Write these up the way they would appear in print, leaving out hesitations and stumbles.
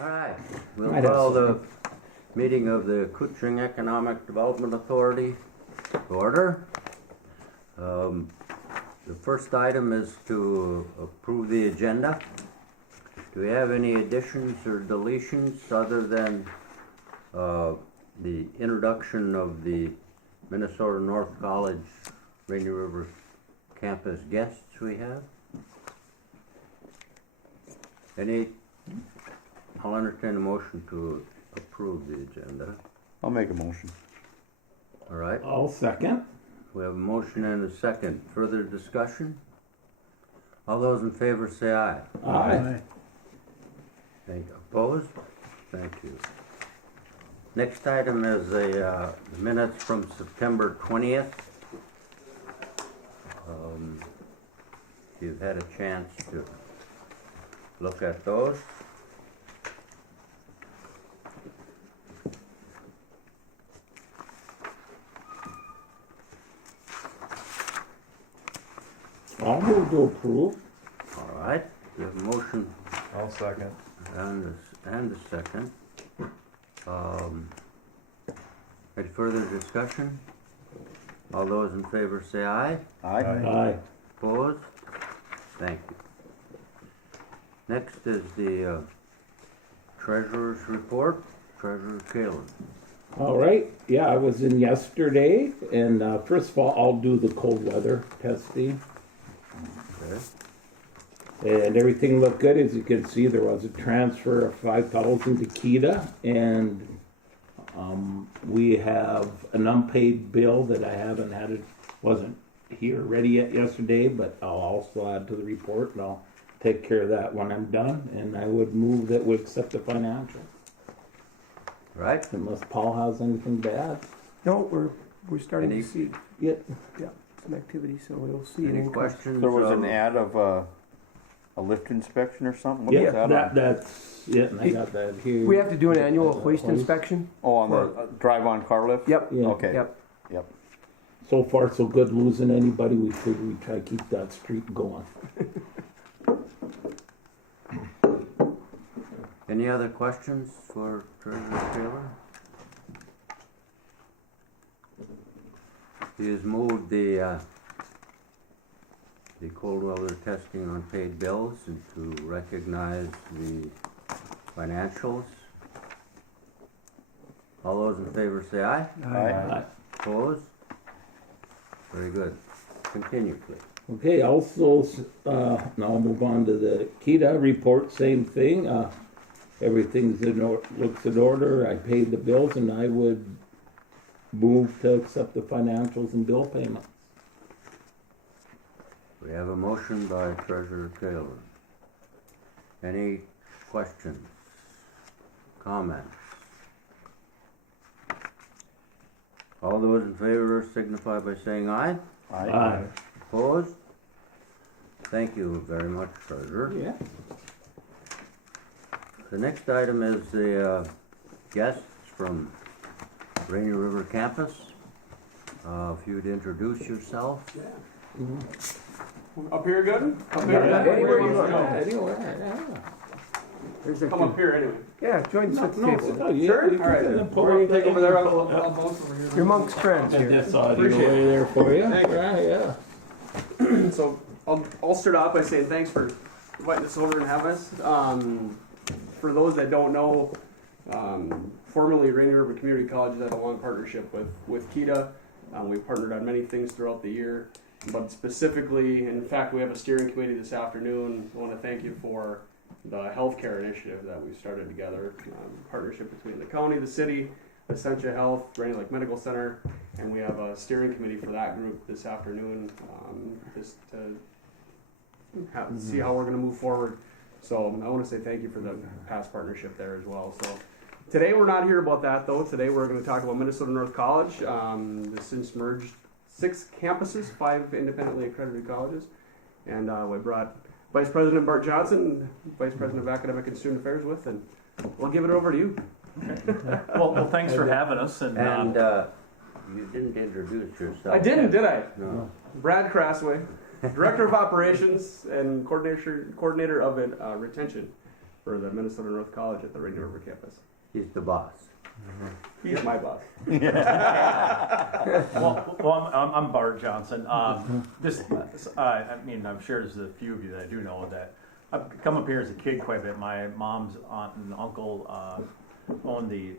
All right, we'll call the meeting of the Kuching Economic Development Authority to order. The first item is to approve the agenda. Do we have any additions or deletions other than the introduction of the Minnesota North College Rainy River campus guests we have? I'll entertain a motion to approve the agenda. I'll make a motion. All right. I'll second. We have a motion and a second. Further discussion? All those in favor say aye. Aye. Thank you. Opposed? Thank you. Next item is the minutes from September 20th. You've had a chance to look at those. I'll move to approve. All right. We have a motion I'll second. and a second. Any further discussion? All those in favor say aye. Aye. Aye. Opposed? Thank you. Next is the treasurer's report. Treasurer Keda. All right. Yeah, I was in yesterday, and first of all, I'll do the cold weather testing, Okay. and everything looked good. As you can see, there was a transfer of 5,000 to Keda, and we have an unpaid bill that I haven't had. It wasn't here ready yet yesterday, but I'll also add to the report, and I'll take care of that when I'm done. And I would move that we accept the financial, Right? unless Paul has anything bad. No, we're starting Any- to see Yeah. some activity, so we'll see an Any increase. questions? There was an ad of a lift inspection or something? What Yeah, was that on? that's it, and I got that here. We have to do an annual hoist inspection. Oh, on the drive-on car lift? Yep. Yeah. Okay. Yep. Yep. So far, so good. Losing anybody, we figure we try to keep that streak going. Any other questions for Treasurer Taylor? He has moved the cold weather testing on paid bills and to recognize the financials. All those in favor say aye. Aye. Opposed? Very good. Continue, please. Okay, also, now I'll move on to the Keda report, same thing. Everything's looks in order. I paid the bills, and I would move to accept the financials and bill payments. We have a motion by Treasurer Taylor. Any questions? Comments? All those in favor signify by saying aye. Aye. Opposed? Thank you very much, Treasurer. Yeah. The next item is the guests from Rainy River campus. If you'd introduce yourself. Up here good? Up here? Yeah, Where anywhere you want. Yeah. There's a Come up here anyway. Yeah, join us at the table. No, yeah, Sure? you All right. can We're gonna take over there. I'll bounce over here. You're amongst friends And here. this audio Appreciate it. way there for you. Thank you. Right, yeah. So I'll start off by saying thanks for inviting us over and having us. For those that don't know, formerly Rainy River Community College has had a long partnership with Keda. We've partnered on many things throughout the year, but specifically, in fact, we have a steering committee this afternoon. I want to thank you for the healthcare initiative that we've started together, partnership between the county, the city, Essentia Health, Rainy Lake Medical Center, and we have a steering committee for that group this afternoon, just to see how we're going to move forward. So I want to say thank you for the past partnership there as well. So today we're not here about that though. Today we're going to talk about Minnesota North College. The since merged 6 campuses, 5 independently accredited colleges, and we brought Vice President Bart Johnson, Vice President of Academic and Student Affairs with, and we'll give it over to you. Well, thanks for having us. And You didn't introduce yourself. I didn't, did I? No. Brad Crassway, Director of Operations and Coordinator of Retention for the Minnesota North College at the Rainier River campus. He's the boss. He's my boss. Well, I'm Bart Johnson. I mean, I'm sure there's a few of you that I do know that I've come up here as a kid quite a bit. My mom's aunt and uncle owned the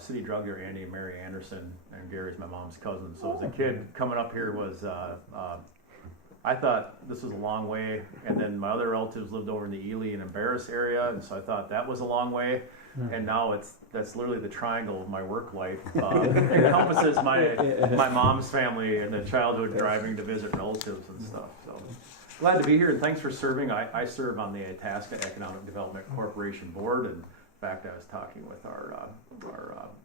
city drug dealer Andy and Mary Anderson, and Gary's my mom's cousin. So as a kid, coming up here was I thought this was a long way, and then my other relatives lived over in the Ely and Embarrass area, and so I thought that was a long way. And now that's literally the triangle of my work life. It encompasses my mom's family and the childhood driving to visit relatives and stuff. So glad to be here, and thanks for serving. I serve on the Itasca Economic Development Corporation Board, and in fact, I was talking with our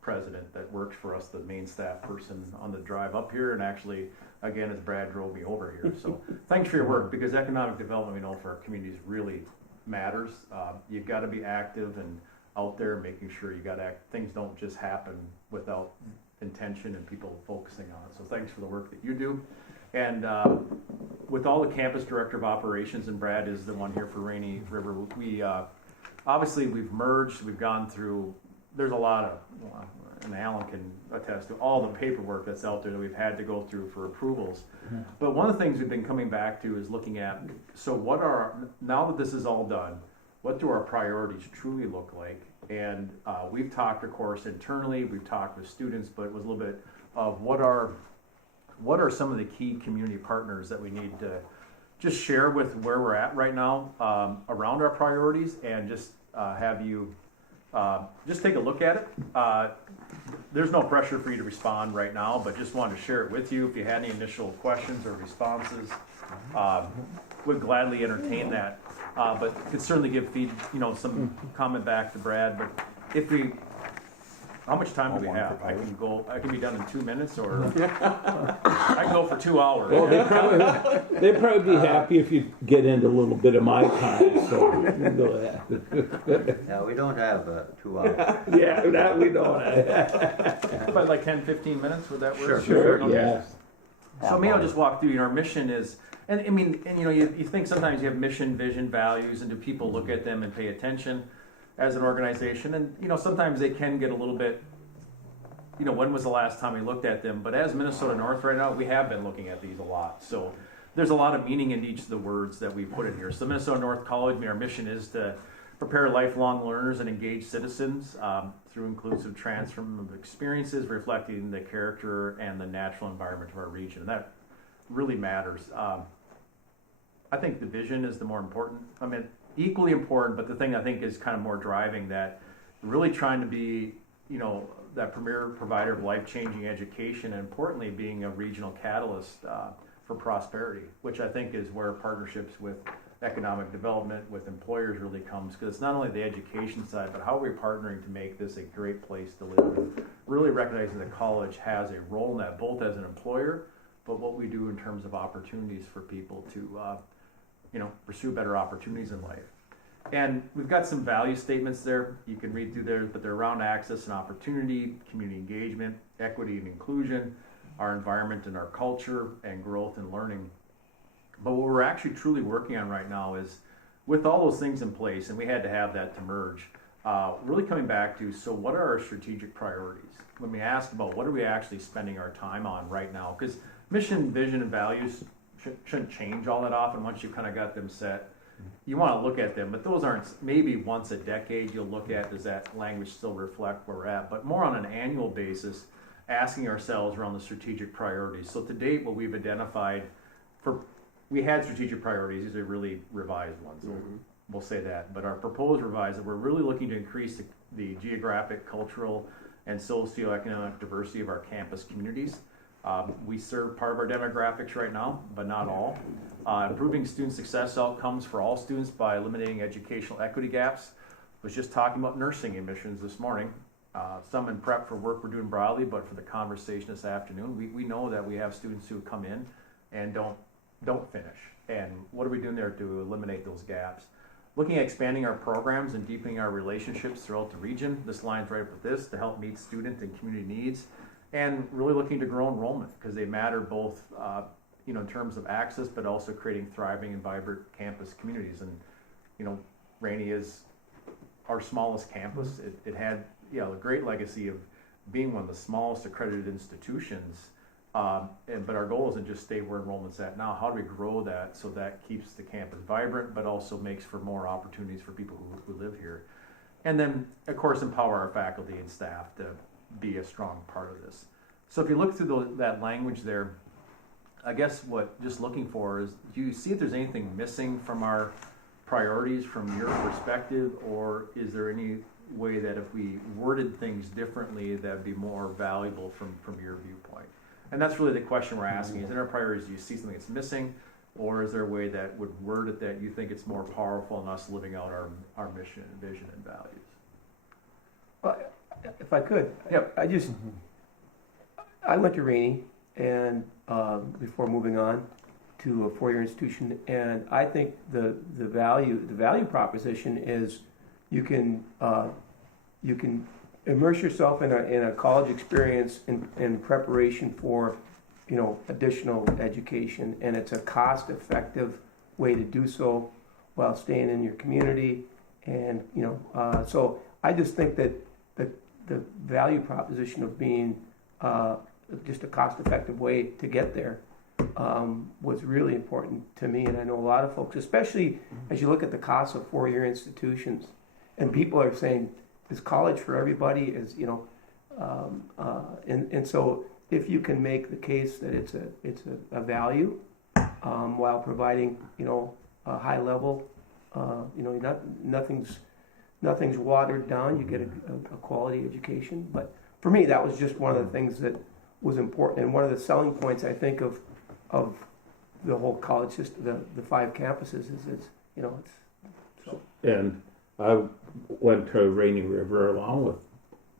president that works for us, the main staff person on the drive up here, and actually, again, as Brad drove me over here. So thanks for your work, because economic development, we know, for our communities really matters. You've got to be active and out there making sure things don't just happen without intention and people focusing on it. So thanks for the work that you do. And with all the campus director of operations, and Brad is the one here for Rainy River, we obviously we've merged, we've gone through, there's a lot of, and Alan can attest to all the paperwork that's out there that we've had to go through for approvals. But one of the things we've been coming back to is looking at, so now that this is all done, what do our priorities truly look like? And we've talked, of course, internally, we've talked with students, but it was a little bit of what are some of the key community partners that we need to just share with where we're at right now around our priorities, and just have you just take a look at it. There's no pressure for you to respond right now, but just wanted to share it with you. If you had any initial questions or responses, would gladly entertain that. But could certainly give some comment back to Brad. But how much time do we have? I can be done in 2 minutes, or I can go for 2 hours. Well, they'd probably be happy if you get into a little bit of my time, so go ahead. Yeah, we don't have 2 hours. Yeah, that we don't. About like 10, 15 minutes, would that work? Sure, Okay. yeah. So maybe I'll just walk through. Our mission is, and I mean, and you think sometimes you have mission, vision, values, and do people look at them and pay attention as an organization? And sometimes they can get a little bit, when was the last time we looked at them? But as Minnesota North right now, we have been looking at these a lot. So there's a lot of meaning in each of the words that we put in here. So Minnesota North College, our mission is to prepare lifelong learners and engaged citizens through inclusive transformative experiences, reflecting the character and the natural environment of our region. And that really matters. I think the vision is the more important. I mean, equally important, but the thing I think is kind of more driving that, really trying to be, that premier provider of life-changing education, and importantly, being a regional catalyst for prosperity, which I think is where partnerships with economic development, with employers really comes, because it's not only the education side, but how are we partnering to make this a great place to live, and really recognizing that college has a role in that, both as an employer, but what we do in terms of opportunities for people to pursue better opportunities in life. And we've got some value statements there. You can read through there, but they're around access and opportunity, community engagement, equity and inclusion, our environment and our culture, and growth and learning. But what we're actually truly working on right now is, with all those things in place, and we had to have that to merge, really coming back to, so what are our strategic priorities? When we ask about what are we actually spending our time on right now, because mission, vision, and values shouldn't change all that often once you've kind of got them set. You want to look at them, but those aren't, maybe once a decade you'll look at, does that language still reflect where we're at? But more on an annual basis, asking ourselves around the strategic priorities. So to date, what we've identified, we had strategic priorities, these are really revised ones, so we'll say that. But our proposed revised, we're really looking to increase the geographic, cultural, and socioeconomic diversity of our campus communities. We serve part of our demographics right now, but not all. Improving student success outcomes for all students by eliminating educational equity gaps. Was just talking about nursing admissions this morning. Some in prep for work we're doing broadly, but for the conversation this afternoon, we know that we have students who come in and don't finish. And what are we doing there to eliminate those gaps? Looking at expanding our programs and deepening our relationships throughout the region. This lines right up with this, to help meet student and community needs. And really looking to grow enrollment, because they matter both in terms of access, but also creating thriving and vibrant campus communities. And Rainey is our smallest campus. It had, a great legacy of being one of the smallest accredited institutions. But our goal isn't just stay where enrollment's at now. How do we grow that so that keeps the campus vibrant, but also makes for more opportunities for people who live here? And then, of course, empower our faculty and staff to be a strong part of this. So if you look through that language there, I guess what just looking for is, do you see if there's anything missing from our priorities from your perspective, or is there any way that if we worded things differently that'd be more valuable from your viewpoint? And that's really the question we're asking, is in our priorities, do you see something that's missing, or is there a way that would word it that you think it's more powerful in us living out our mission and vision and values? Well, if I could, Yep. I went to Rainey and before moving on to a four-year institution, and I think the value proposition is you can immerse yourself in a college experience in preparation for additional education, and it's a cost-effective way to do so while staying in your community, and so I just think that the value proposition of being just a cost-effective way to get there was really important to me, and I know a lot of folks, especially as you look at the cost of four-year institutions, and people are saying, is college for everybody? And so if you can make the case that it's a value while providing a high level, nothing's watered down. You get a quality education. But for me, that was just one of the things that was important, and one of the selling points I think of the whole college system, the 5 campuses, is it's. And I went to Rainy River along with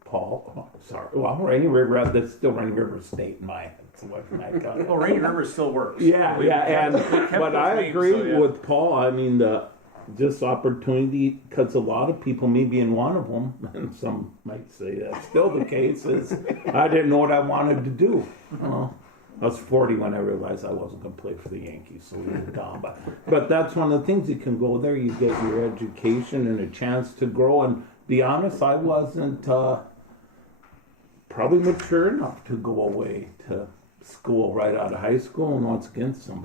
Paul. Rainy River, that's still Rainy River State in my head. So what can I tell you? Well, Rainy River still works. Yeah, but I those names, agree so, yeah. with Paul. I mean, this opportunity, because a lot of people, me being one of them, and some might say that's still the case, is I didn't know what I wanted to do. I was 40 when I realized I wasn't going to play for the Yankees, so we moved on. But that's one of the things. You can go there, you get your education and a chance to grow. And be honest, I wasn't probably mature enough to go away to school right out of high school. And once again, some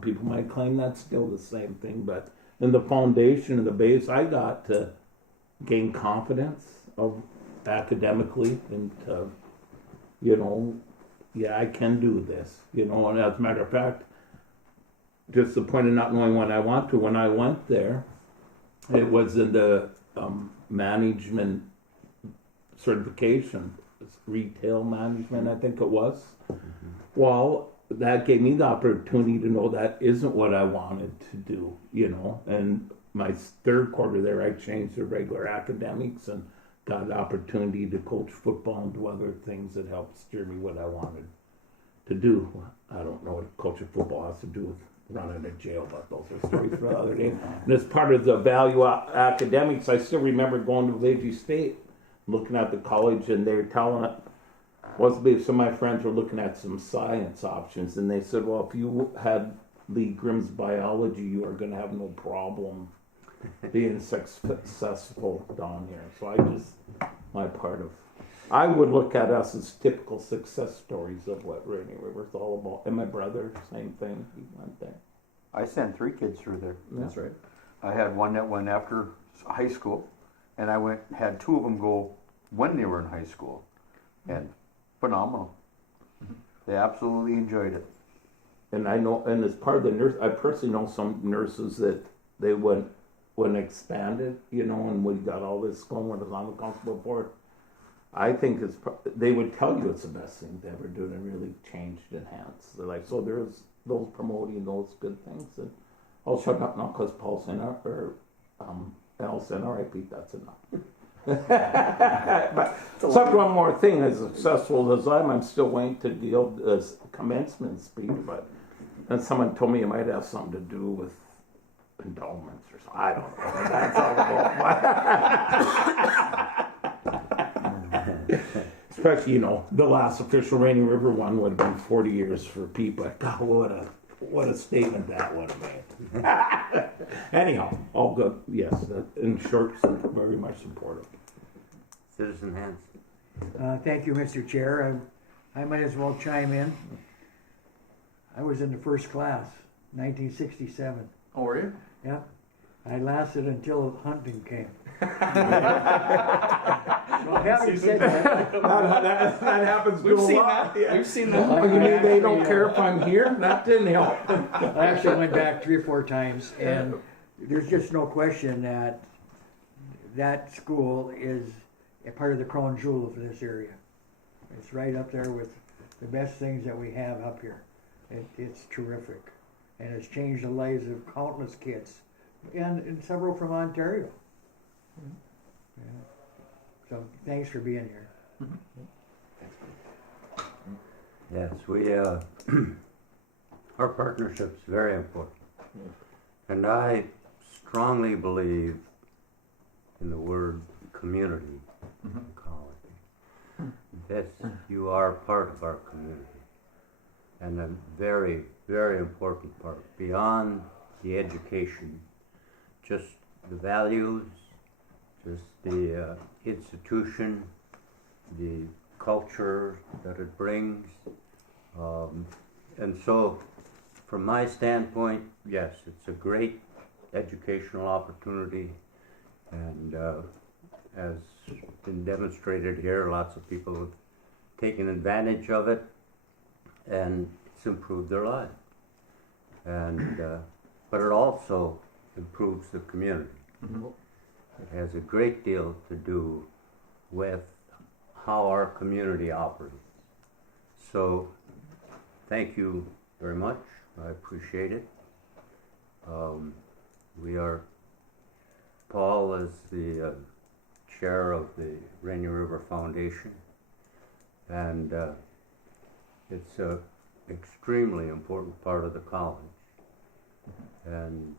people might claim that's still the same thing. But in the foundation and the base, I got to gain confidence of academically and yeah, I can do this, and as a matter of fact, just the point of not knowing when I want to, when I went there, it was in the management certification, retail management, I think it was. Well, that gave me the opportunity to know that isn't what I wanted to do, and my third quarter there, I changed to regular academics and got the opportunity to coach football and do other things that helped steer me what I wanted to do. I don't know what coaching football has to do with running a jail, but those are stories for the other day. And as part of the value academics, I still remember going to Leahy State, looking at the college, and they were telling it, some of my friends were looking at some science options, and they said, well, if you had Lee Grimm's biology, you are going to have no problem being successful down here. So I would look at us as typical success stories of what Rainy River's all about. And my brother, same thing, he went there. I sent 3 kids through there. That's right. I had one that went after high school, and I had 2 of them go when they were in high school, and phenomenal. They absolutely enjoyed it. And I know, and as part of the nurse, I personally know some nurses that they went when expanded, and we got all this going when it was on the constable board. I think they would tell you it's the best thing to ever do, and really changed, enhanced. They're like, so there's those promoting those good things. And I'll shut up now because Paul Sinner, or Al Sinner, I repeat, that's enough. But except one more thing, as successful as I'm still waiting to deal as commencement speech, but then someone told me it might have something to do with endowments or something. I don't know what that's all about. Especially, the last official Rainy River one would have been 40 years for people. God, what a statement that would have made. Anyhow, all good. Yes, in short, very much supportive. Citizen Hans. Thank you, Mr. Chair. I might as well chime in. I was in the first class, 1967. Oh, were you? Yeah. I lasted until hunting came. Well, having said that, That happens to a lot. We've seen that. Oh, you mean they don't care if I'm here? That didn't help. I actually went back 3 or 4 times, and there's just no question that that school is a part of the crown jewel of this area. It's right up there with the best things that we have up here. It's terrific, and it's changed the lives of countless kids, and several from Ontario. Yeah. So thanks for being here. Yes, we, our partnership's very important. And I strongly believe in the word community college. That you are part of our community. And a very, very important part. Beyond the education, just the values, just the institution, the culture that it brings. And so, from my standpoint, yes, it's a great educational opportunity. And as been demonstrated here, lots of people have taken advantage of it, and it's improved their lives. And but it also improves the community. It has a great deal to do with how our community operates. So, thank you very much. I appreciate it. We are, Paul is the chair of the Rainier River Foundation, and it's an extremely important part of the college. And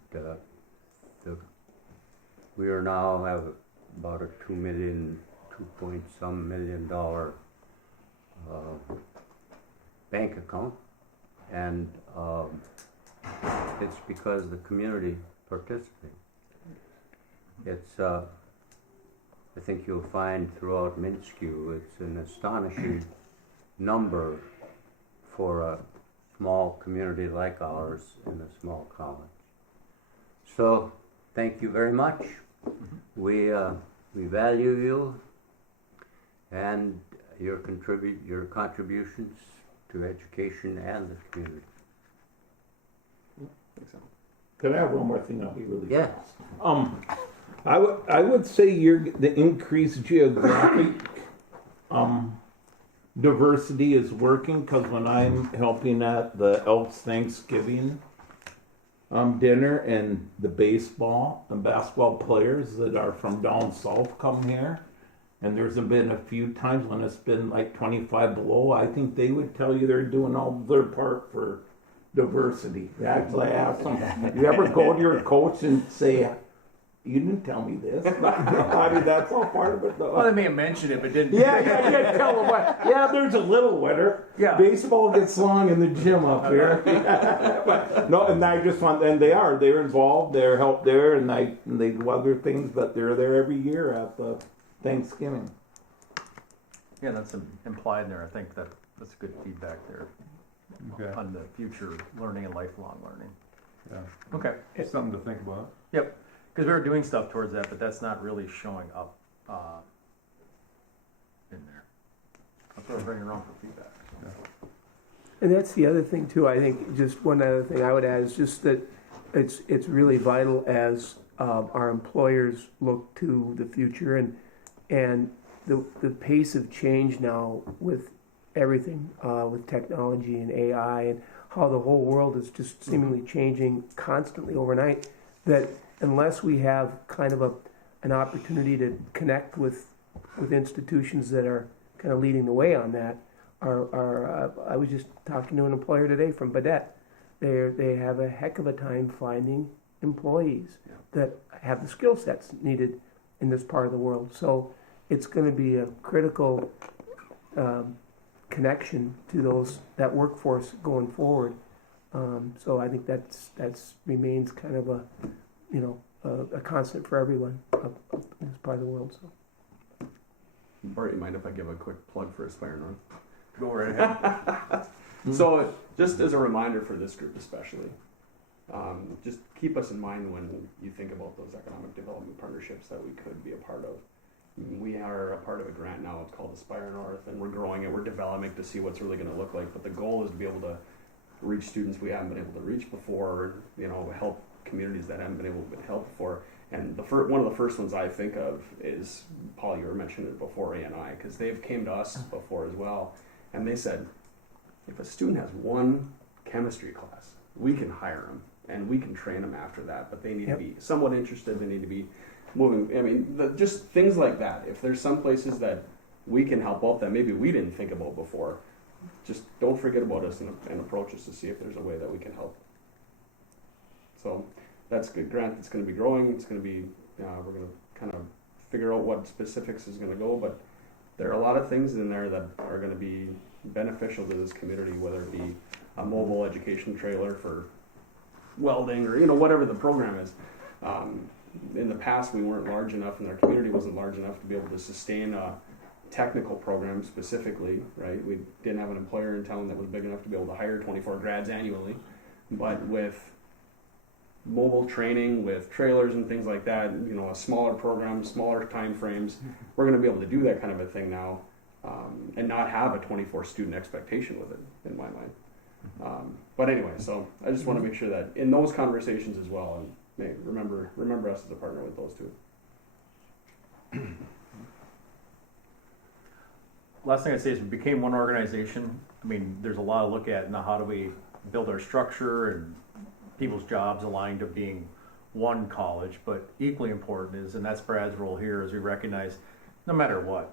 we are now have about a $2 point some million bank account, and it's because the community participates. It's I think you'll find throughout Minsk, it's an astonishing number for a small community like ours in a small college. So, thank you very much. We value you and your contributions to education and the community. Could I have one more thing? I'll be really Yeah. fast. I would say the increased geographic diversity is working, because when I'm helping at the Elks Thanksgiving dinner, and the baseball and basketball players that are from down south come here, and there's been a few times when it's been like 25 below, I think they would tell you they're doing all their part for diversity. Actually, I asked them, you ever go to your coach and say, you didn't tell me this? I mean, that's all part of it, though. Well, they may have mentioned it, but didn't. Yeah, tell them what. Yeah, there's a little winter. Yeah. Baseball gets long in the gym up here. But no, and I just want, and they're involved, they're helped there, and they do other things, but they're there every year at the Thanksgiving. Yeah, that's implied there. I think that's good feedback there on the future learning and lifelong learning. Yeah. Okay. It's something to think about. Yep. Because we were doing stuff towards that, but that's not really showing up in there. That's what I'm bringing around for feedback. And that's the other thing too. I think just one other thing I would add is just that it's really vital as our employers look to the future and the pace of change now with everything with technology and AI and how the whole world is just seemingly changing constantly overnight. That unless we have kind of an opportunity to connect with institutions that are kind of leading the way on that, I was just talking to an employer today from Baudette. They have a heck of a time finding employees that have the skill sets needed in this part of the world. So it's going to be a critical connection to that workforce going forward. So I think that's remains kind of a constant for everyone in this part of the world. So. Bart, you mind if I give a quick plug for Aspire North? Go right ahead. So, just as a reminder for this group especially, just keep us in mind when you think about those economic development partnerships that we could be a part of. We are a part of a grant now, it's called Aspire North, and we're growing it, we're developing to see what's really going to look like, but the goal is to be able to reach students we haven't been able to reach before, help communities that haven't been able to help before. And one of the first ones I think of is, Paul, you were mentioning it before, A&I, because they've came to us before as well, and they said, if a student has one chemistry class, we can hire them, and we can train them after that, but they need to be somewhat interested, they need to be moving. I mean, just things like that. If there's some places that we can help out that maybe we didn't think about before, just don't forget about us and approach us to see if there's a way that we can help. So that's a good grant that's going to be growing. It's going to be, we're going to kind of figure out what specifics is going to go, but there are a lot of things in there that are going to be beneficial to this community, whether it be a mobile education trailer for welding or, whatever the program is. In the past, we weren't large enough and our community wasn't large enough to be able to sustain a technical program specifically, right? We didn't have an employer in town that was big enough to be able to hire 24 grads annually. But with mobile training, with trailers and things like that, a smaller program, smaller time frames, we're going to be able to do that kind of a thing now, and not have a 24 student expectation with it, in my mind. But anyway, so I just want to make sure that in those conversations as well, and remember us as a partner with those two. Last thing I'd say is we became one organization. I mean, there's a lot to look at now. How do we build our structure and people's jobs aligned to being one college? But equally important is, and that's Brad's role here, is we recognize no matter what,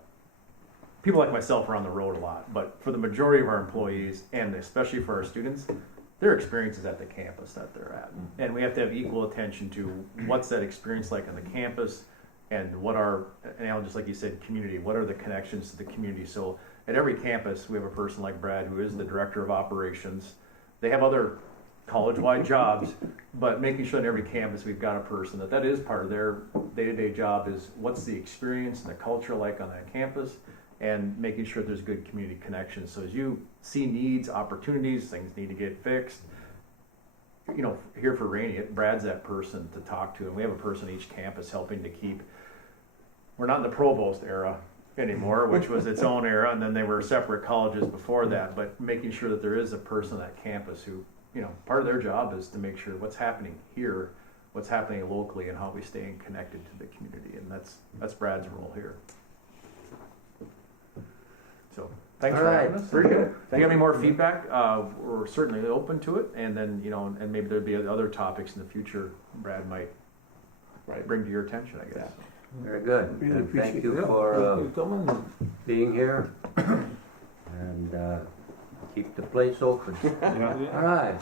people like myself are on the road a lot, but for the majority of our employees, and especially for our students, their experience is at the campus that they're at. And we have to have equal attention to what's that experience like on the campus, and what are, and just like you said, community, what are the connections to the community? So at every campus, we have a person like Brad who is the director of operations. They have other college-wide jobs, but making sure on every campus we've got a person that is part of their day-to-day job is what's the experience and the culture like on that campus, and making sure there's good community connections. So as you see needs, opportunities, things need to get fixed, here for Rainy, Brad's that person to talk to, and we have a person each campus helping to keep. We're not in the provost era anymore, which was its own era, and then they were separate colleges before that, but making sure that there is a person at campus who, part of their job is to make sure what's happening here, what's happening locally, and how we stay connected to the community, and that's Brad's role here. So thanks for having us. Very good. If you have any more feedback, we're certainly open to it, and then and maybe there'd be other topics in the future Brad might bring to your attention, I guess. Very good. Really And thank appreciate you Yeah, for thank you, Tom. being here and keep the place open. Yeah. All right.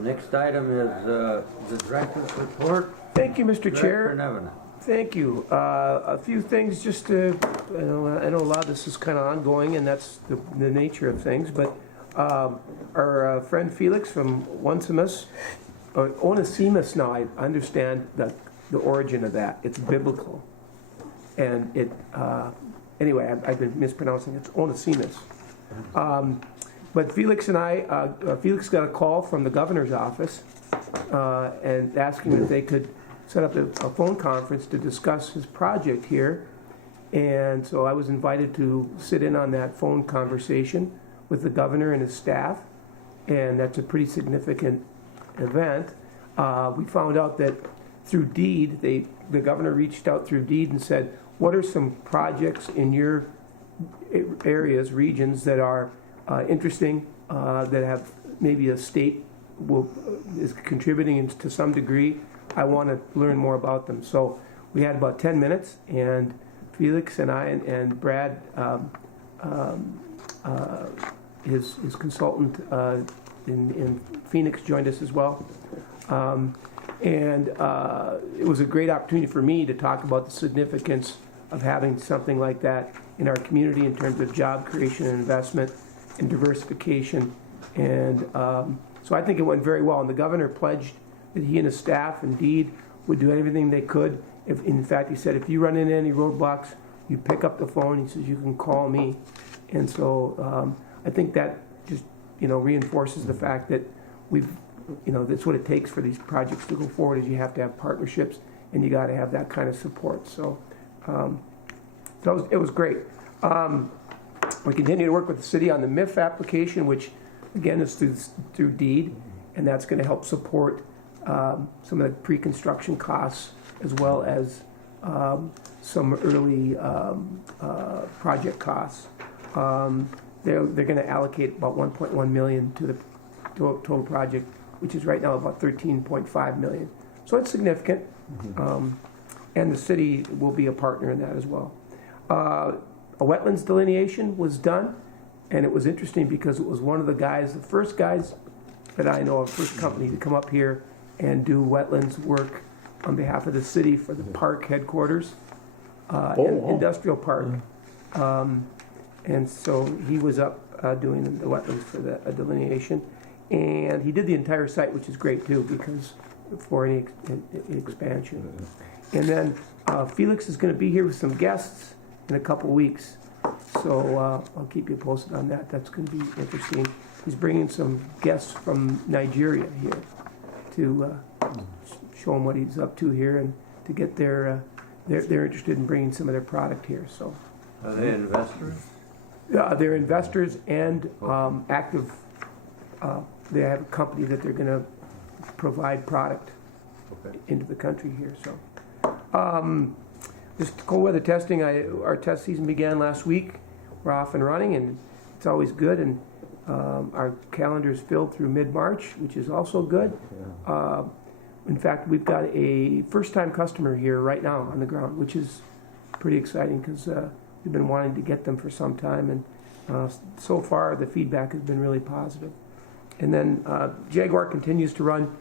Next item is the director's report. Thank you, Mr. Chair. Director Nevena. Thank you. A few things just to, I know a lot of this is kind of ongoing, and that's the nature of things, but our friend Felix from Onesimus, or Onesimus now, I understand the origin of that. It's biblical. And it, anyway, I've been mispronouncing it. It's Onesimus. But Felix and Felix got a call from the governor's office and asking if they could set up a phone conference to discuss his project here. And so I was invited to sit in on that phone conversation with the governor and his staff. And that's a pretty significant event. We found out that through deed, the governor reached out through deed and said, what are some projects in your areas, regions that are interesting, that have maybe a state is contributing to some degree? I want to learn more about them. So we had about 10 minutes, and Felix and I and Brad, his consultant in Phoenix, joined us as well. And it was a great opportunity for me to talk about the significance of having something like that in our community in terms of job creation and investment and diversification. And so I think it went very well. And the governor pledged that he and his staff indeed would do everything they could. If, in fact, he said, if you run into any roadblocks, you pick up the phone. He says, you can call me. And so I think that just, reinforces the fact that that's what it takes for these projects to go forward, is you have to have partnerships and you got to have that kind of support. So, it was great. We continue to work with the city on the MIF application, which again is through deed, and that's going to help support some of the pre-construction costs as well as some early project costs. They're going to allocate about 1.1 million to the total project, which is right now about 13.5 million. So it's significant, and the city will be a partner in that as well. A wetlands delineation was done, and it was interesting because it was one of the first guys that I know of, first company to come up here and do wetlands work on behalf of the city for the park headquarters, industrial park. And so he was up doing the wetlands for the delineation, and he did the entire site, which is great too, because for any expansion. And then Felix is going to be here with some guests in a couple weeks, so I'll keep you posted on that. That's going to be interesting. He's bringing some guests from Nigeria here to show them what he's up to here, and to get they're interested in bringing some of their product here. So Are they investors? they're investors and active. They have a company that they're going to provide product into the country here. So just cold weather testing. Our test season began last week. We're off and running, and it's always good. And our calendar is filled through mid-March, which is also good. In fact, we've got a first-time customer here right now on the ground, which is pretty exciting because we've been wanting to get them for some time, and so far the feedback has been really positive. And then Jaguar continues to run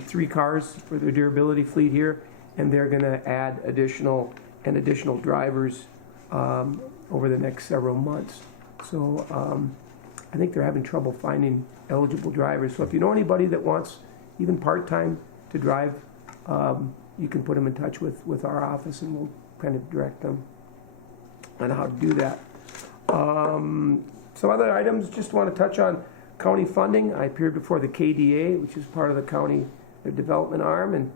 3 cars for their durability fleet here, and they're going to add additional drivers over the next several months. So I think they're having trouble finding eligible drivers. So if you know anybody that wants even part-time to drive, you can put them in touch with our office, and we'll kind of direct them on how to do that. Some other items, just want to touch on county funding. I appeared before the KDA, which is part of the county development arm, and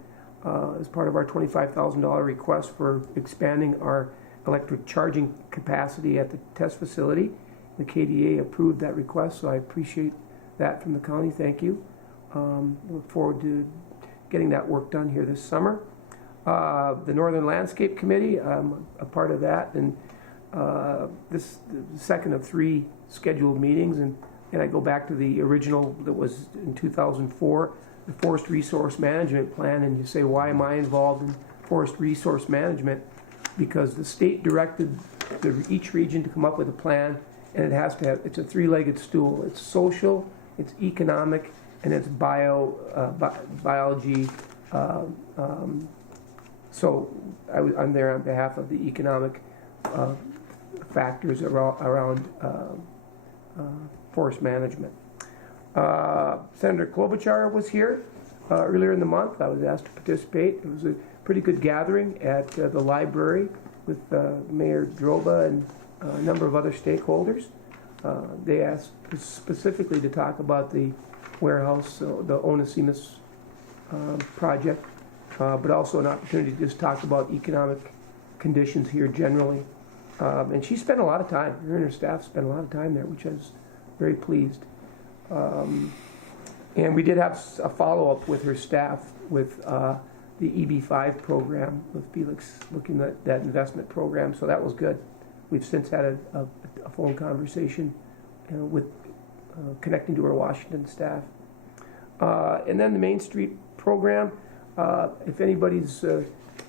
as part of our $25,000 request for expanding our electric charging capacity at the test facility. The KDA approved that request, so I appreciate that from the county. Thank you. Look forward to getting that work done here this summer. The Northern Landscape Committee, I'm a part of that, and this the second of 3 scheduled meetings, and I go back to the original that was in 2004, the Forest Resource Management Plan, and you say, why am I involved in Forest Resource Management? Because the state directed each region to come up with a plan, and it has to have, it's a 3-legged stool. It's social, it's economic, and it's biology. So I'm there on behalf of the economic factors around forest management. Senator Klobuchar was here earlier in the month. I was asked to participate. It was a pretty good gathering at the library with Mayor Droba and a number of other stakeholders. They asked specifically to talk about the warehouse, the Onesimus project, but also an opportunity to just talk about economic conditions here generally. And she spent a lot of time, her and her staff spent a lot of time there, which I was very pleased. And we did have a follow-up with her staff with the EB5 program, with Felix looking at that investment program, so that was good. We've since had a phone conversation with connecting to our Washington staff. And then the Main Street program, if anybody's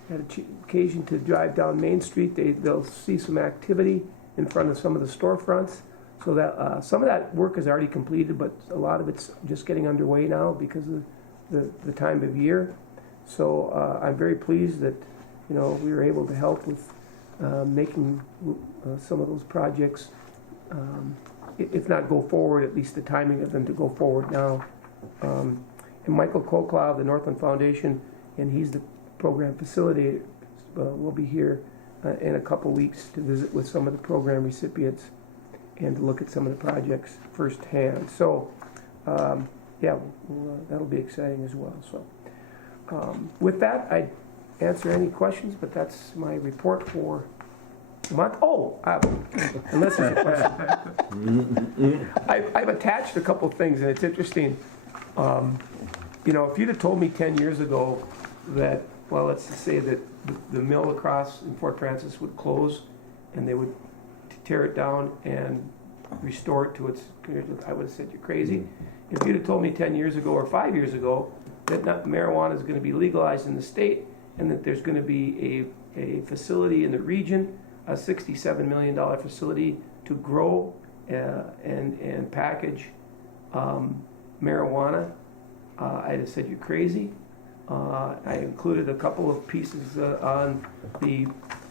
had occasion to drive down Main Street, they'll see some activity in front of some of the storefronts. So that some of that work is already completed, but a lot of it's just getting underway now because of the time of year. So I'm very pleased that we were able to help with making some of those projects, if not go forward, at least the timing of them to go forward now. And Michael Kokla of the Northland Foundation and he's the program facilitator. We'll be here in a couple weeks to visit with some of the program recipients and to look at some of the projects firsthand. So, that'll be exciting as well. So, with that, I'd answer any questions, but that's my report for the month. Unless there's a question. I've attached a couple things, and it's interesting. If you'd have told me 10 years ago that, well, let's just say that the mill across in Fort Francis would close and they would tear it down and restore it to its, I would have said you're crazy. If you'd have told me 10 years ago or 5 years ago that marijuana is going to be legalized in the state and that there's going to be a facility in the region, a $67 million facility to grow and package marijuana, I'd have said you're crazy. I included a couple of pieces on the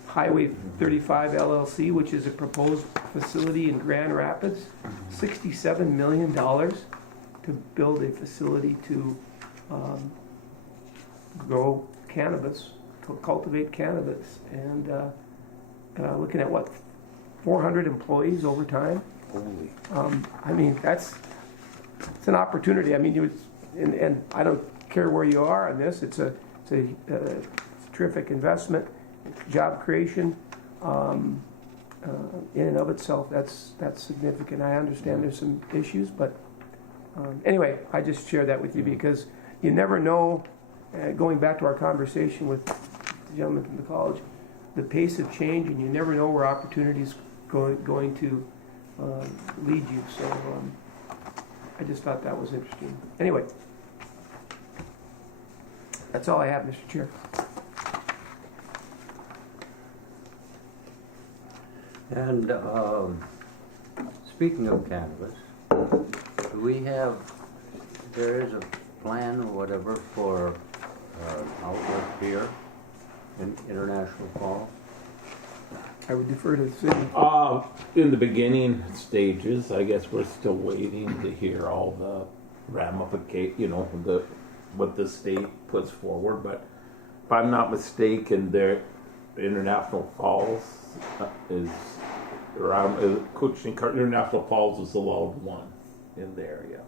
Highway 35 LLC, which is a proposed facility in Grand Rapids, $67 million to build a facility to grow cannabis, to cultivate cannabis, and looking at 400 employees over time. Holy. It's an opportunity. And I don't care where you are on this. It's a terrific investment, job creation. In and of itself, that's significant. I understand there's some issues, but anyway, I just share that with you because you never know. Going back to our conversation with the gentleman from the college, the pace of change, and you never know where opportunities going to lead you. So I just thought that was interesting. Anyway, that's all I have, Mr. Chair. And speaking of cannabis, there is a plan or whatever for outlet here in International Falls? I would defer to the city. In the beginning stages, I guess we're still waiting to hear all the ramifications, what the state puts forward. But if I'm not mistaken, International Falls is around, International Falls is allowed one in the area.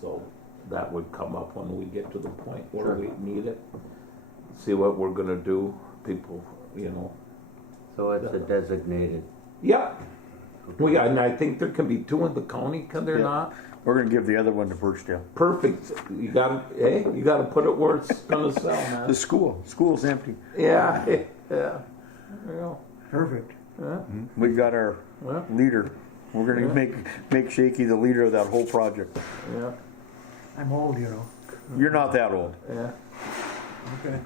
So that would come up when we get to the point where we need it. See what we're gonna do, people, So it's a designated. Yeah. And I think there can be two in the county, can there not? We're gonna give the other one to Birchdale. Perfect. You gotta put it where it's gonna sell, man. The school's empty. Yeah. Yeah. There you go. Perfect. Yeah. We got our leader. We're gonna make Shaky the leader of that whole project. Yeah. I'm old, You're not that old. Yeah. Okay.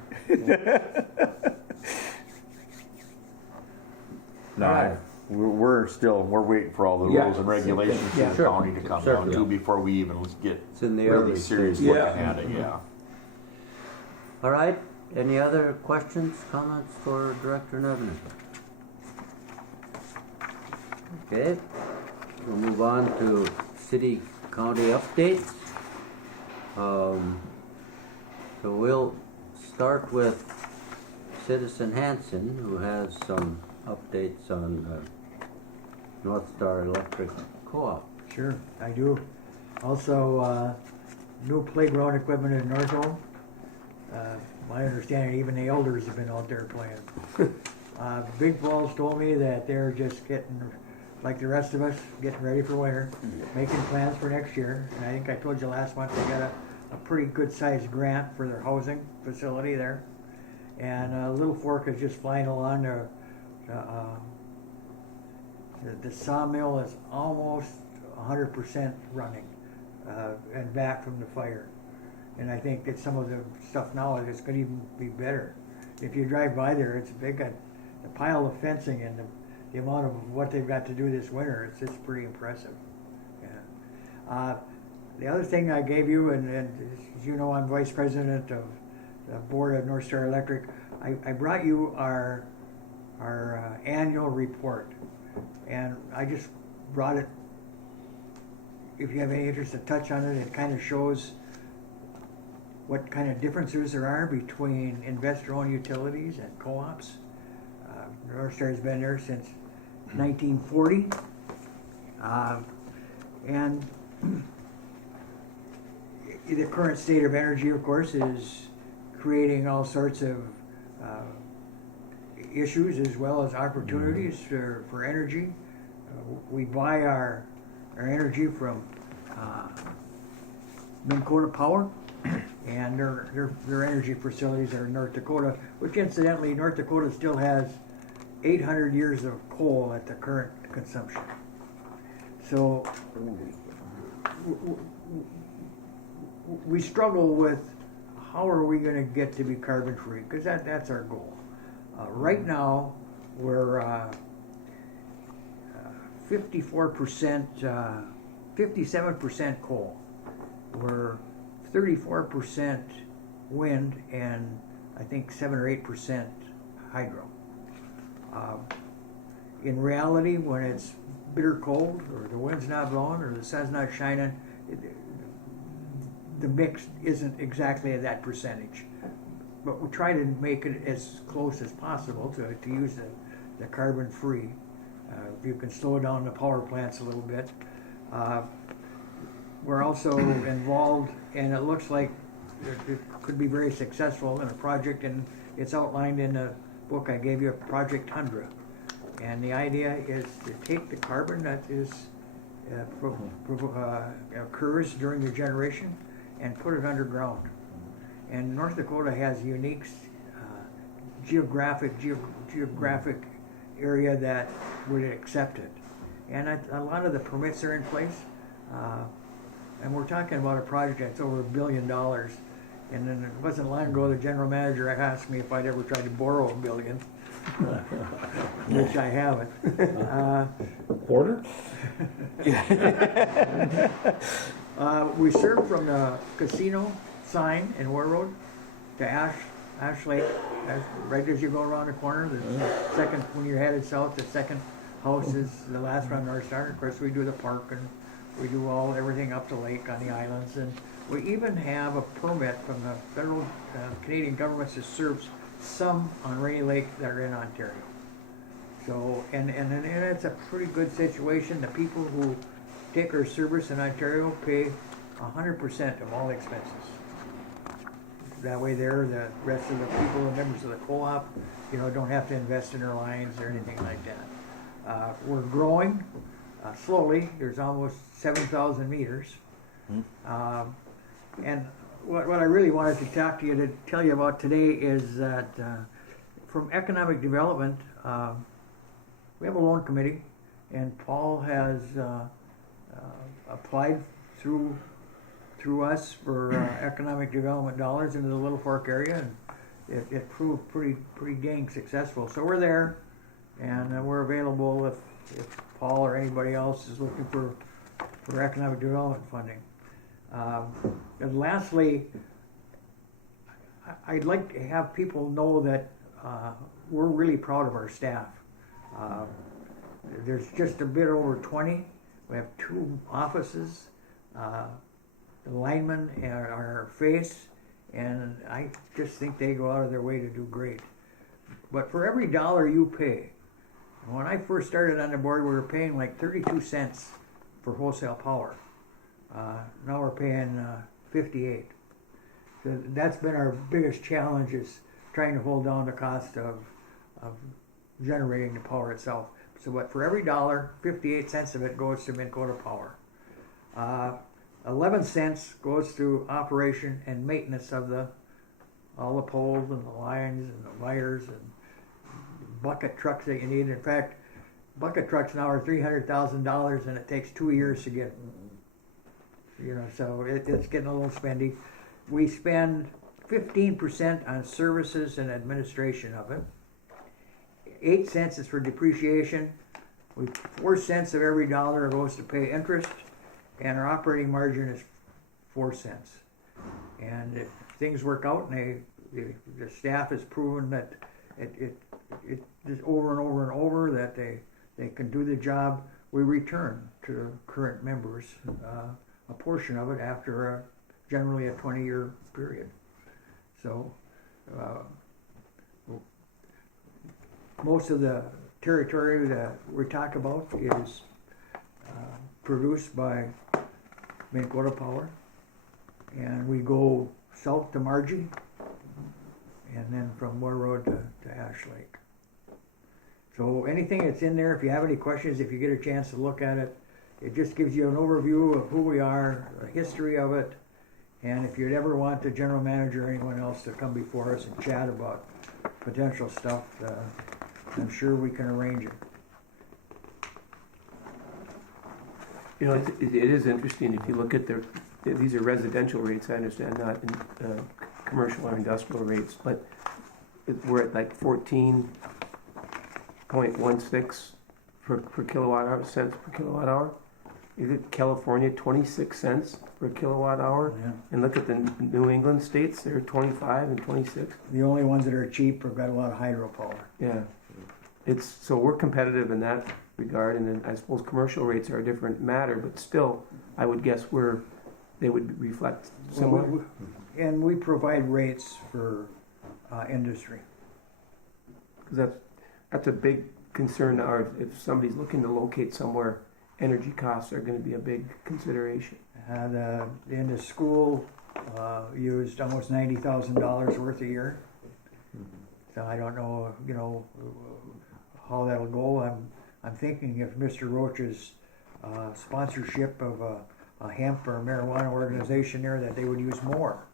No, we're waiting for all the rules and regulations in the Sure. county to come Certainly. down too before we even get It's in the really early serious stages. looking at it. Yeah. All right. Any other questions, comments for Director Nevin? Okay. We'll move on to city county updates. So we'll start with Citizen Hanson, who has some updates on North Star Electric Co-op. Sure, I do. Also, new playground equipment in North Home. My understanding, even the elders have been out there playing. Big Falls told me that they're just getting, like the rest of us, getting ready for winter, making plans for next year. And I think I told you last month they got a pretty good sized grant for their housing facility there. And Little Fork is just flying along. The sawmill is almost 100% running and back from the fire. And I think that some of the stuff now is going to even be better. If you drive by there, it's big. The pile of fencing and the amount of what they've got to do this winter, it's pretty impressive. Yeah. The other thing I gave you, and as you know, I'm vice president of the board of North Star Electric. I brought you our annual report, and I just brought it. If you have any interest to touch on it, it kind of shows what kind of differences there are between investor-owned utilities and co-ops. North Star has been there since 1940. And the current state of energy, of course, is creating all sorts of issues as well as opportunities for energy. We buy our energy from Dakota Power, and their energy facilities are in North Dakota, which incidentally, North Dakota still has 800 years of coal at the current consumption. So we struggle with how are we going to get to be carbon free, because that's our goal. Right now, we're 54%, 57% coal. We're 34% wind, and I think 7 or 8% hydro. In reality, when it's bitter cold, or the wind's not blowing, or the sun's not shining, the mix isn't exactly at that percentage. But we try to make it as close as possible to use the carbon free. If you can slow down the power plants a little bit. We're also involved, and it looks like it could be very successful in a project, and it's outlined in the book I gave you, Project Tundra. And the idea is to take the carbon that is occurs during the generation and put it underground. And North Dakota has a unique geographic area that would accept it. And a lot of the permits are in place. And we're talking about a project that's over $1 billion. And then it wasn't long ago the general manager asked me if I'd ever tried to borrow $1 billion, which I haven't. Porter? We serve from the casino sign in War Road to Ash Lake. Right as you go around the corner, the second, when you're headed south, the second house is the last one on North Star. Of course, we do the park, and we do everything up the lake on the islands, and we even have a permit from the federal Canadian government that serves some on Rainy Lake that are in Ontario. So, and it's a pretty good situation. The people who take our service in Ontario pay 100% of all expenses. That way there, the rest of the people, the members of the co-op, don't have to invest in their lines or anything like that. We're growing slowly. There's almost 7,000 meters. And what I really wanted to talk to you, to tell you about today, is that from economic development, we have a loan committee, and Paul has applied through us for economic development dollars into the Little Fork area, and it proved pretty dang successful. So we're there, and we're available if Paul or anybody else is looking for economic development funding. And lastly, I'd like to have people know that we're really proud of our staff. There's just a bit over 20. We have 2 offices. The linemen are our face, and I just think they go out of their way to do great. But for every dollar you pay, when I first started on the board, we were paying like 32 cents for wholesale power. Now we're paying 58. So that's been our biggest challenge, is trying to hold down the cost of generating the power itself. So what, for every dollar, 58 cents of it goes to Dakota Power. 11 cents goes to operation and maintenance of all the poles and the lines and the wires and bucket trucks that you need. In fact, bucket trucks now are $300,000, and it takes 2 years to get. So it's getting a little spendy. We spend 15% on services and administration of it. 8 cents is for depreciation. 4 cents of every dollar goes to pay interest, and our operating margin is 4 cents. And if things work out, and the staff has proven that it just over and over and over that they can do the job, we return to current members a portion of it after generally a 20-year period. So, most of the territory that we talk about is produced by Minn Kota Power, and we go south to Margie, and then from Moore Road to Ash Lake. So anything that's in there, if you have any questions, if you get a chance to look at it, it just gives you an overview of who we are, the history of it, and if you'd ever want the general manager or anyone else to come before us and chat about potential stuff, I'm sure we can arrange it. You know, it is interesting if you look at these are residential rates, I understand, not in, commercial or industrial rates, but we're at like 14.16 per kilowatt hour, cents per kilowatt hour. You look at California, 26 cents per kilowatt hour. Yeah. And look at the New England states, they're 25 and 26. The only ones that are cheap have got a lot of hydropower. Yeah. So we're competitive in that regard, and then I suppose commercial rates are a different matter, but still, I would guess they would reflect similar. And we provide rates for industry. Because that's a big concern, or if somebody's looking to locate somewhere, energy costs are going to be a big consideration. The end of school used almost $90,000 worth a year. So I don't know, how that'll go. I'm thinking if Mr. Roach's sponsorship of a hemp or marijuana organization there, that they would use more.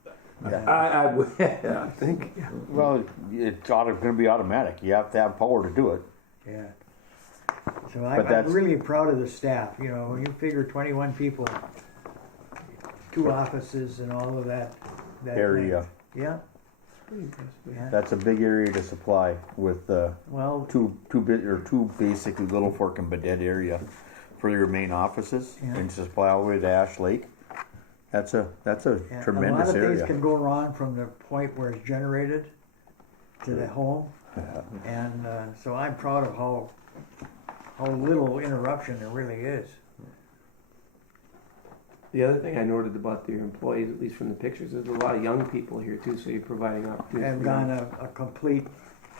I would, I think. Well, it's going to be automatic. You have to have power to do it. Yeah. So But I'm really proud of the staff. When you figure 21 people, 2 offices and all of that Area. Yeah. Pretty impressive. Yeah. That's a big area to supply with Well, two basically Little Fork and Badet area for your main offices, Yeah. and supply all the way to Ash Lake. That's a yeah, tremendous a lot of area. things can go wrong from the point where it's generated to the home, and so I'm proud of how little interruption there really is. The other thing I noted about your employees, at least from the pictures, is there's a lot of young people here too, so you're providing opportunities. I've for gone young- a complete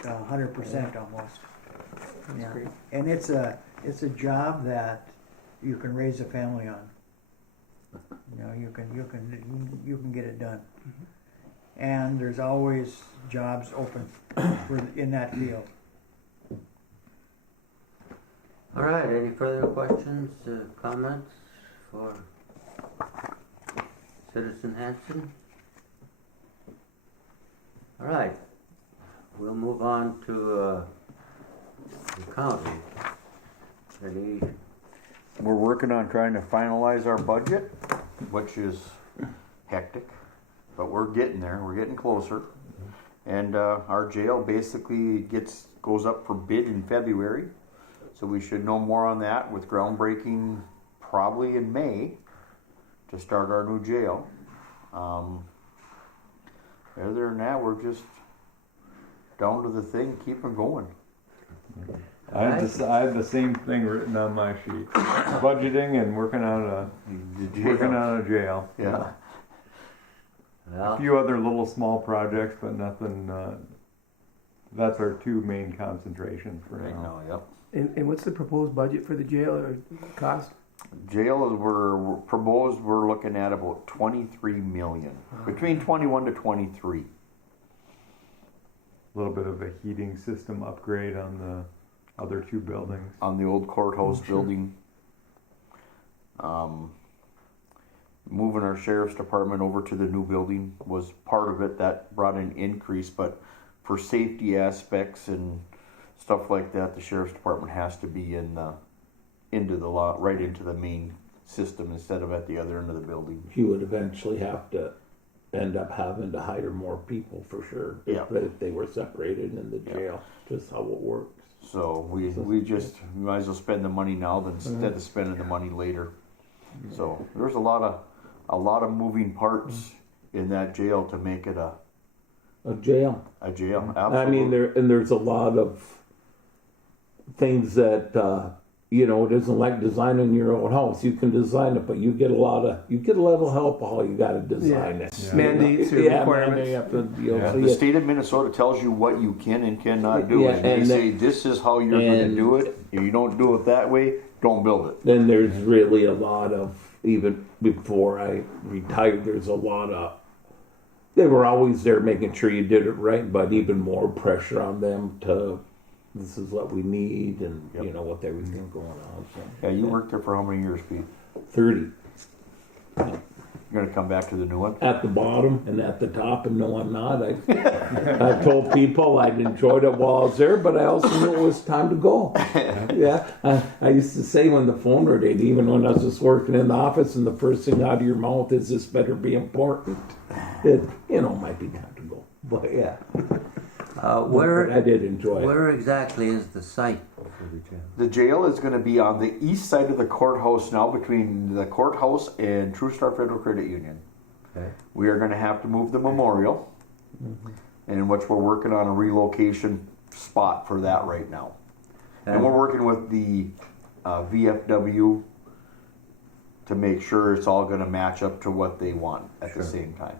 100% almost. That's Yeah. great. And it's a job that you can raise a family on. You can get it done. And there's always jobs open in that field. All right, any further questions, comments for Citizen Hanson? All right, we'll move on to the county. We're working on trying to finalize our budget, which is hectic, but we're getting there. We're getting closer. And our jail basically goes up for bid in February, so we should know more on that, with groundbreaking probably in May to start our new jail. Other than that, we're just down to the thing, keeping going. I have the same thing written on my sheet. Budgeting and working on a jail. Yeah. A Well, few other little small projects, but nothing. That's our 2 main concentrations for Right now. now, yep. And what's the proposed budget for the jail or cost? Jail is we're looking at about 23 million, between 21 to 23. A little bit of a heating system upgrade on the other 2 buildings. On the old courthouse building. Moving our sheriff's department over to the new building was part of it. That brought an increase, but for safety aspects and stuff like that, the sheriff's department has to be into the lot, right into the main system instead of at the other end of the building. you would eventually have to end up having to hire more people for sure. If they were separated in the jail, just how it works. So we might as well spend the money now than instead of spending the money later. So there's a lot of moving parts in that jail to make it A jail. a jail. Absolutely. I mean, there's a lot of things that it isn't like designing your own house. You can design it, but you get a little help how you got to design it. Yeah. Mandates or requirements. The state of Minnesota tells you what you can and cannot do. Yeah, and they and say this is how you're going to and- do it. If you don't do it that way, don't build it. Then there's really a lot of, even before I retired, there's a lot of, they were always there making sure you did it right, but even more pressure on them to, this is what we need, and Yep. with everything going on. So, Yeah, you worked there for how many years, Pete? 30 You're going to come back to the new one? at the bottom and at the top, and no, I'm not. I told people I'd enjoyed it while I was there, but I also knew it was time to go. Yeah, I used to say when the phone rang, even when I was just working in the office, and the first thing out of your mouth is, "This better be important." It might be time to go, but yeah. Where But I did enjoy it. where exactly is the site for the jail? The jail is going to be on the east side of the courthouse now, between the courthouse and True Star Federal Credit Union. Okay. We are going to have to move the memorial, in which we're working on a relocation spot for that right now. And we're working with the VFW to make sure it's all going to match up to what they want at the same time.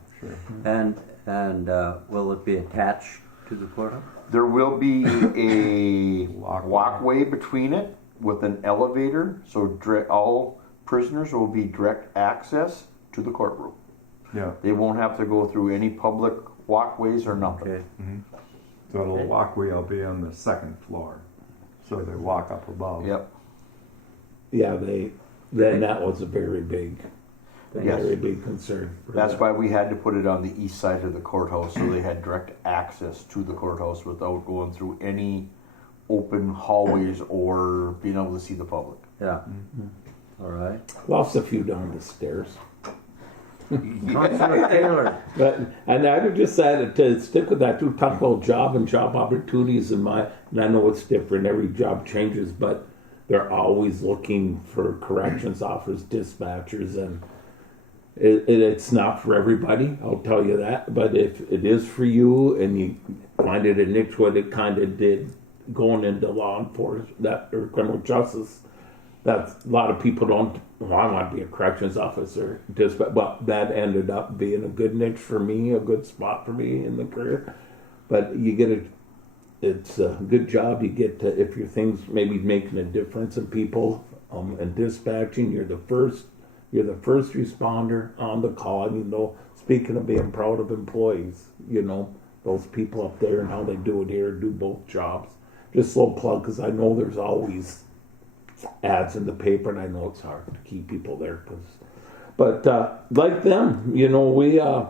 And will it be attached to the courthouse? There will be a walkway between it with an elevator, so all prisoners will be direct access to the courtroom. Yeah. They won't have to go through any public walkways or nothing. Okay. So the walkway will be on the second floor, so they walk up above. Yep. Yeah, that was a very big Yes. very big concern. for That's that. why we had to put it on the east side of the courthouse, so they had direct access to the courthouse without going through any open hallways or being able to see the public. Yeah. All right. Lost a few down the stairs. Councilor Taylor. And I would just add to stick with that too, talk about job and job opportunities and I know it's different, every job changes, but they're always looking for corrections officers, dispatchers, and it's not for everybody, I'll tell you that, but if it is for you and you find it a niche, what it kind of did going into law enforcement or criminal justice, that a lot of people don't, well, I want to be a corrections officer, but that ended up being a good niche for me, a good spot for me in the career. But it's a good job. You get to, if your things maybe making a difference in people, and dispatching, you're the first responder on the call. I mean, speaking of being proud of employees, those people up there and how they do it here, do both jobs. Just a little plug, because I know there's always ads in the paper, and I know it's hard to keep people there. But like them, we're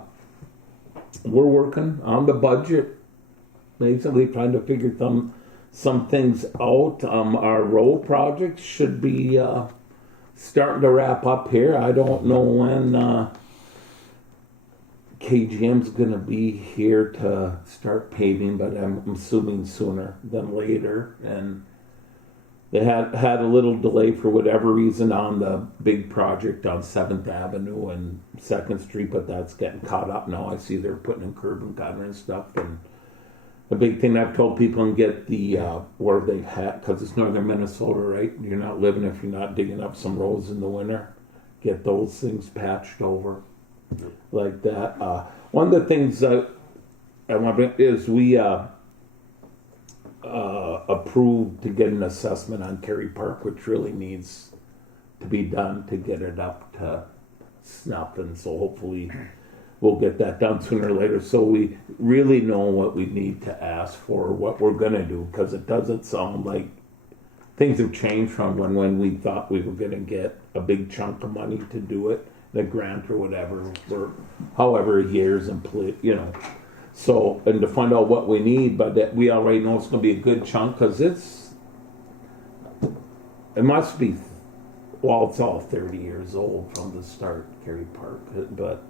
working on the budget, basically trying to figure some things out. Our road projects should be starting to wrap up here. I don't know when KGM's going to be here to start paving, but I'm assuming sooner than later. And they had a little delay for whatever reason on the big project on 7th Avenue and 2nd Street, but that's getting caught up now. I see they're putting in curb and gutter and stuff. And the big thing I've told people, and get the where they had, because it's northern Minnesota, right? You're not living if you're not digging up some roads in the winter. Get those things patched over like that. One of the things that I want to is we approved to get an assessment on Cary Park, which really needs to be done to get it up to snuff, and so hopefully we'll get that done sooner or later, so we really know what we need to ask for, what we're going to do, because it doesn't sound like things have changed from when we thought we were going to get a big chunk of money to do it, the grant or whatever, for however years, and so, and to find out what we need, but that we already know it's going to be a good chunk, because it must be, well, it's all 30 years old from the start, Cary Park, but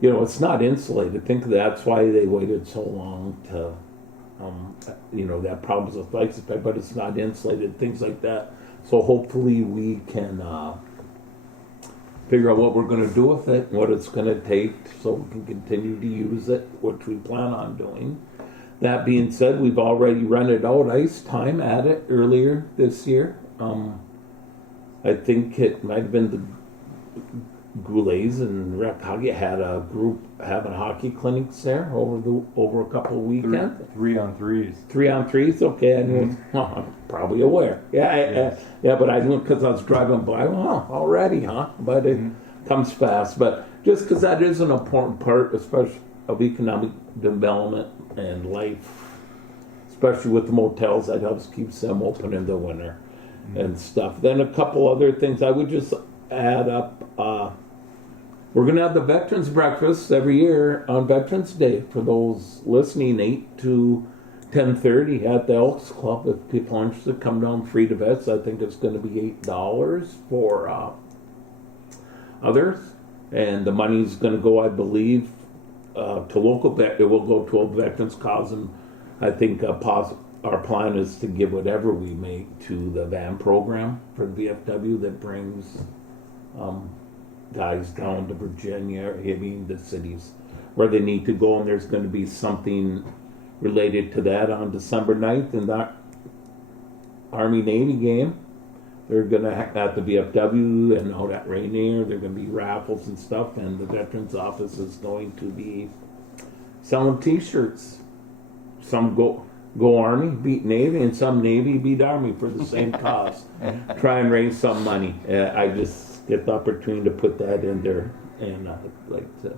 it's not insulated. I think that's why they waited so long to, that problems with life supply, but it's not insulated, things like that. So hopefully we can figure out what we're going to do with it, what it's going to take, so we can continue to use it, which we plan on doing. that being said, we've already rented out ice time at it earlier this year. I think it might have been the Goulets and Rec Hockey had a group having hockey clinics there over a couple of weekends. 3-on-3s. 3-on-3s, okay. I knew, well, I'm probably aware. Yeah, but I knew because I was driving by. Well, already, huh? But it comes fast. But just because that is an important part, especially of economic development and life, especially with the motels, that helps keeps them open in the winter and stuff. Then a couple other things I would just add up. We're going to have the Veterans Breakfast every year on Veterans Day for those listening, 8 to 10:30 at the Elks Club. If people are interested, come down free to vets. I think it's going to be $8 for others. And the money's going to go, I believe, to local vet. It will go to a veterans cause. And I think our plan is to give whatever we make to the van program for the VFW that brings guys down to Virginia, I mean the cities where they need to go, and there's going to be something related to that on December 9th in that Army-Navy game. They're going to at the VFW and out at Rainier, they're going to be raffles and stuff, and the Veterans Office is going to be selling t-shirts. Some go Army, beat Navy, and some Navy beat Army for the same cause. Try and raise some money. I just get the opportunity to put that in there, and I'd like to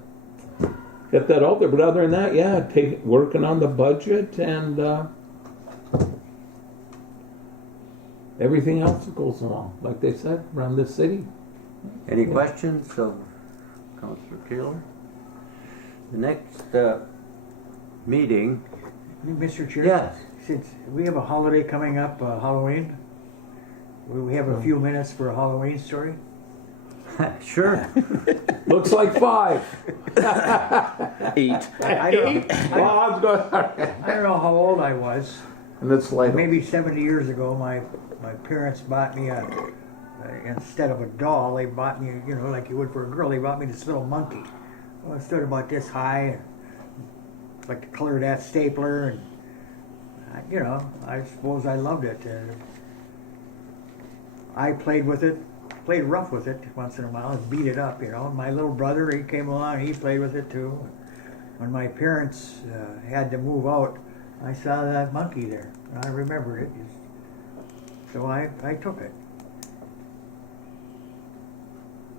get that out there. But other than that, yeah, working on the budget and everything else that goes along, like they said, around the city. Any questions of Councilor Keeler? The next meeting. Mr. Chair? Yes. Since we have a holiday coming up, Halloween, will we have a few minutes for a Halloween story? Sure. Looks like 5. 8. I don't know how old I was. And it's like Maybe 70 years ago, my parents bought me instead of a doll, they bought me, like you would for a girl, they bought me this little monkey. Well, it stood about this high, and like the color of that stapler, and I suppose I loved it. I played with it, played rough with it once in a while, and beat it up. My little brother, he came along, he played with it too. When my parents had to move out, I saw that monkey there. I remembered it, so I took it.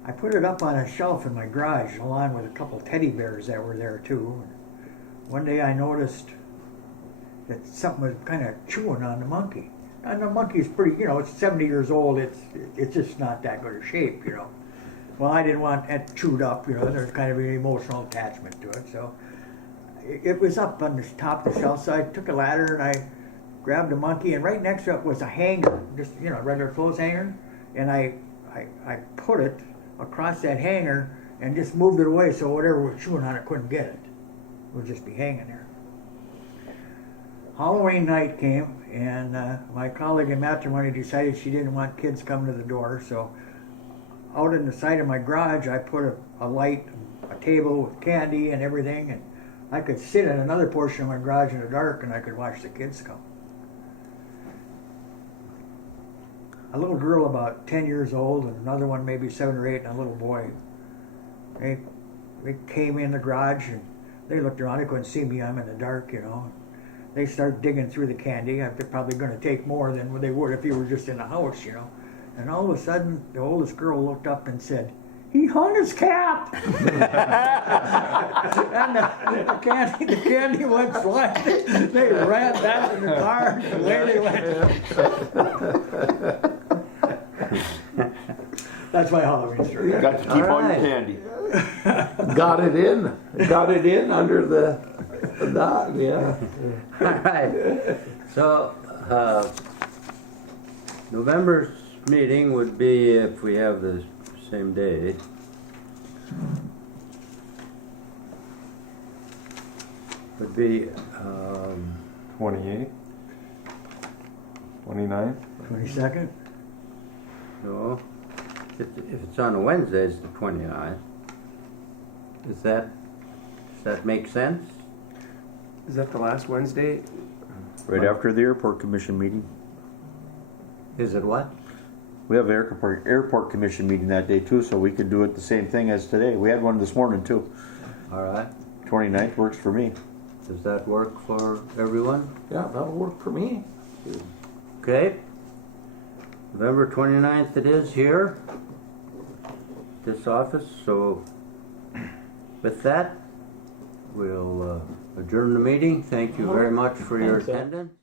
I put it up on a shelf in my garage along with a couple teddy bears that were there too. One day I noticed that something was kind of chewing on the monkey. And the monkey's pretty, it's 70 years old, it's just not that good a shape, Well, I didn't want it chewed up, there's kind of an emotional attachment to it, so it was up on the top of the shelf, so I took a ladder and I grabbed the monkey, and right next to it was a hanger, just, a regular clothes hanger, and I put it across that hanger and just moved it away so whatever was chewing on it couldn't get it. It would just be hanging there. Halloween night came, and my colleague in matrimony decided she didn't want kids coming to the door, so out in the side of my garage I put a light, a table with candy and everything, and I could sit in another portion of my garage in the dark and I could watch the kids come. A little girl about 10 years old and another one maybe 7 or 8 and a little boy. They came in the garage and they looked around, they couldn't see me, I'm in the dark, They start digging through the candy. They're probably going to take more than they would if you were just in the house, And all of a sudden, the oldest girl looked up and said, "He hung his cap!" And the candy went flying. They ran back in the car, and away they went. That's my Halloween story. You got to keep all your candy. got it in under the dog, yeah. All right. So, November's meeting would be, if we have the same day, would be 28, 29. 22nd? no. If it's on a Wednesday, it's the 29th. Does that make sense? Is that the last Wednesday? Right after the airport commission meeting. Is it what? We have airport commission meeting that day too, so we could do it the same thing as today. We had one this morning too. All right. 29th works for me. Does that work for everyone? Yeah, that'll work for me. Okay. November 29th it is here, this office. So with that, we'll adjourn the meeting. Thank you very much for your Thanks, Al. attendance.